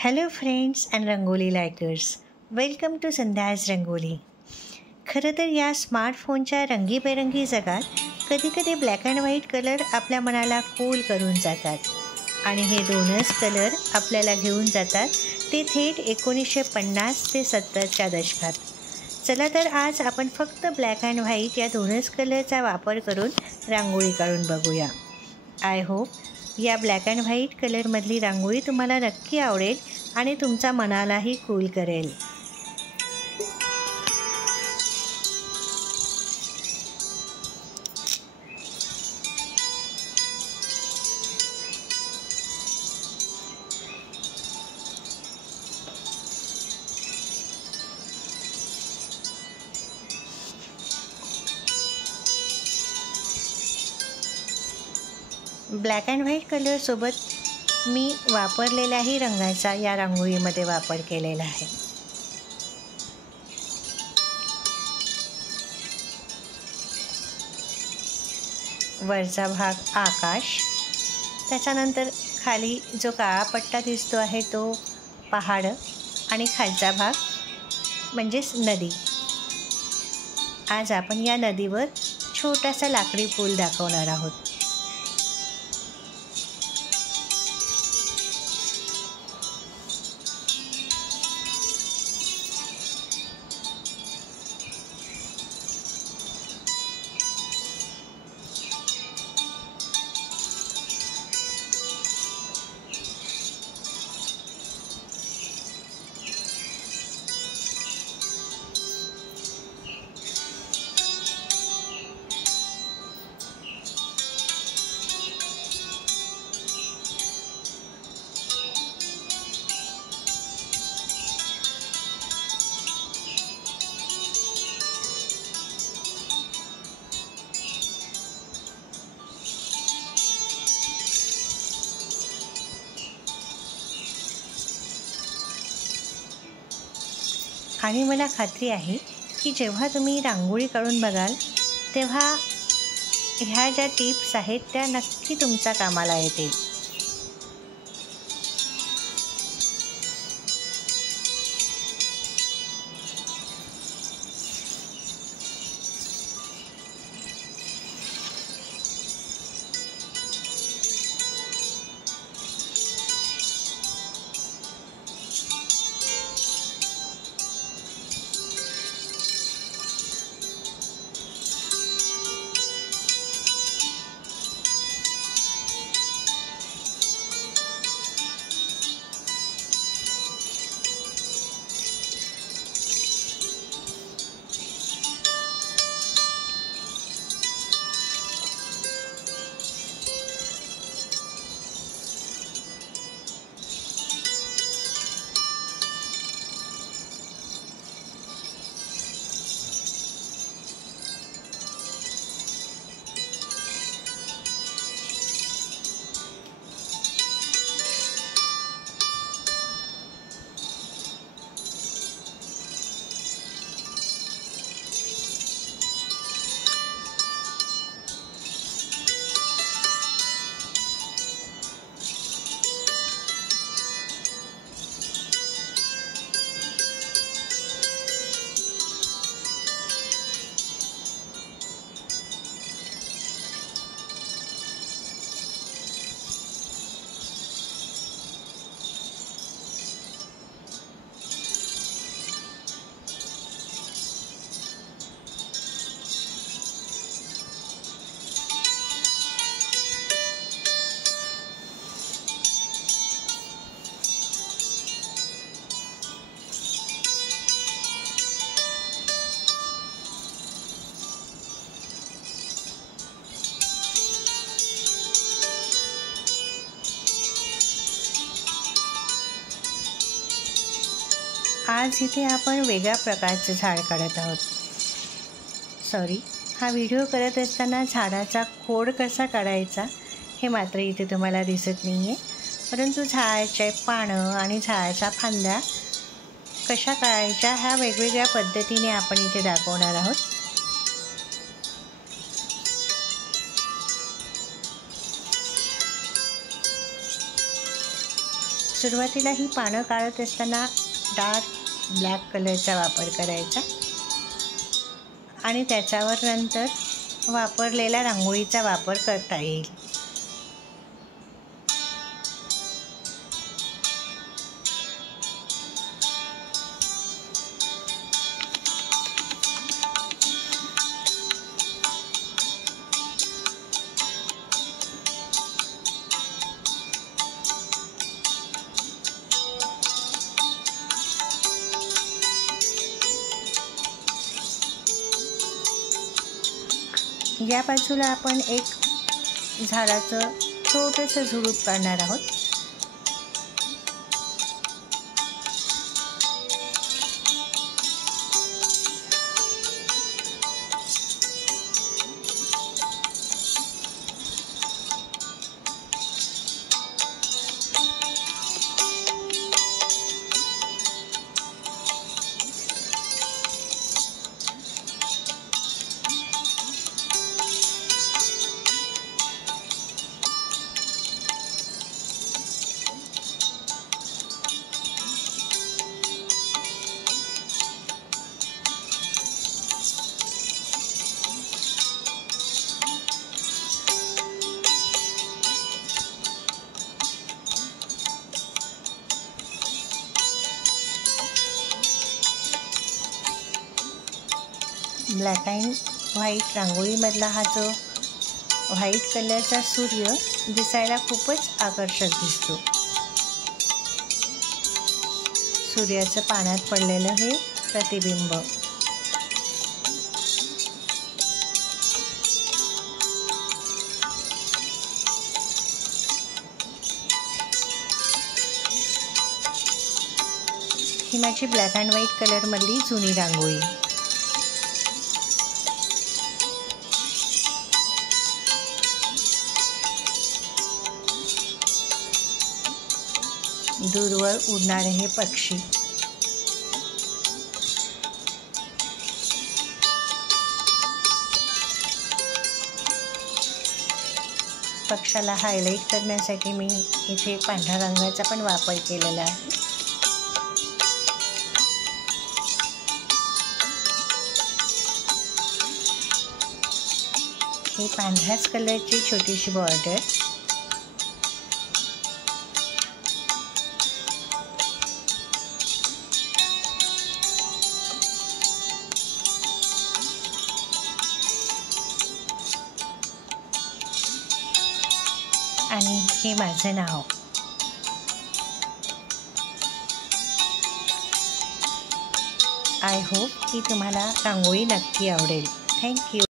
Hello friends and rangoli likers, welcome to Sandhya's rangoli. खरं तर या स्मार्टफोनच्या रंगीबेरंगी जगात कधीकधी ब्लॅक अँड व्हाईट कलर आपल्या मनाला कूल करून जातात आणि हे दोनच कलर आपल्याला घेऊन जातात ते थेट 1950 ते 70च्या दशकात. चला तर आज आपण फक्त ब्लॅक अँड व्हाईट या दोनच कलरचा वापर करून रांगोळी काढून बघूया. आय होप या ब्लॅक अँड व्हाईट कलरमधली रांगोळी तुम्हाला नक्की आवडेल आणि तुमच्या मनालाही कूल करेल. ब्लॅक अँड व्हाईट कलरसोबत मी वापरलेल्याही रंगाचा या रांगोळीमध्ये वापर केलेला आहे. वरचा भाग आकाश, त्याच्यानंतर खाली जो काळा पट्टा दिसतो आहे तो पहाड आणि खालचा भाग म्हणजेच नदी. आज आपण या नदीवर छोटासा लाकडी पूल दाखवणार आहोत. आणि मला खात्री आहे की जेव्हा तुम्ही रांगोळी काढून बघाल तेव्हा ह्या ज्या टिप्स आहेत त्या नक्की तुमच्या कामाला येतील. आज इथे आपण वेगळ्या प्रकारचं झाड काढत आहोत. हा व्हिडिओ करत असताना झाडाचा खोड कसा काढायचा हे मात्र इथे तुम्हाला दिसत नाही आहे, परंतु झाडाचे पानं आणि झाडाच्या फांद्या कशा काढायच्या ह्या वेगवेगळ्या पद्धतीने आपण इथे दाखवणार आहोत. सुरुवातीला ही पानं काढत असताना डार्क ब्लॅक कलरचा वापर करायचा आणि त्याच्यावर नंतर वापरलेला रांगोळीचा वापर करता येईल. या बाजूला आपण एक झाडाचं छोटंसं झुडूप काढणार आहोत. ब्लॅक अँड व्हाईट रांगोळीमधला हा जो व्हाईट कलरचा सूर्य दिसायला खूपच आकर्षक दिसतो. सूर्याचं पाण्यात पडलेलं हे प्रतिबिंब. ही माझी ब्लॅक अँड व्हाईट कलरमधली जुनी रांगोळी. दूरवर उडणारे हे पक्षी. पक्षाला हायलाईट करण्यासाठी मी इथे पांढऱ्या रंगाचा पण वापर केलेला आहे. ही पांढऱ्याच कलरची छोटीशी बॉर्डर. आणि हे माझं नाव. आय होप की तुम्हाला रांगोळी नक्की आवडेल. थँक्यू.